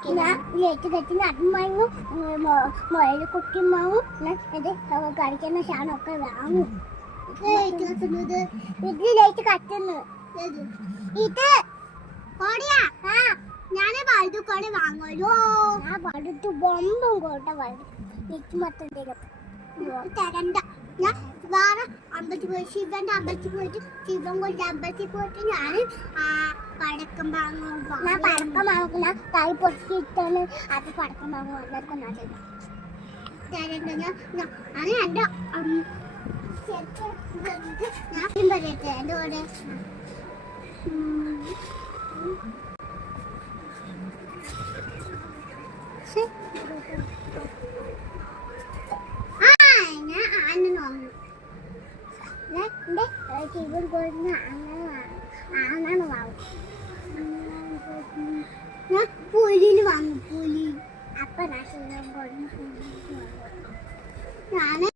ഞാൻ ലേറ്റ് കെട്ടിന് അതും വാങ്ങും മുയൽ കുട്ടി വാങ്ങും ഇത് കളിക്കുന്ന സാധനമൊക്കെ വാങ്ങും. ഇത് ലേറ്റ് കത്തുന്നു ഇത് ഞാൻ വലുത് കൊണ്ട് വാങ്ങുമല്ലോ. ഞാൻ വലുത് ബൊമ്പും കോട്ട വലുത് മൊത്തം തരണ്ട. ഞാൻ വേറെ അമ്പലത്തിൽ പോയി ശിവന്റെ അമ്പലത്തിൽ പോയിട്ട് ശിവൻ കൊണ്ട് അമ്പലത്തിൽ പോയിട്ട് ഞാൻ പടക്കം വാങ്ങും. ഞാൻ പടക്കം വാങ്ങുന്ന കൈ പൊട്ടിയിട്ടാണ് അത് പടക്കം വാങ്ങും. എല്ലാവർക്കും നല്ലത് തരണ്ട. ഞാൻ എൻ്റെ ഞാൻ പറയട്ടെ എൻ്റെ കൂടെ ശിവൻ കൊടുക്കുന്ന അങ്ങനെ വാങ്ങും. ഞാൻ പുലിന് വാങ്ങും. പുലി അപ്പൊ ഞാൻ ശിവൻ കൊടുക്കുന്ന ഞാൻ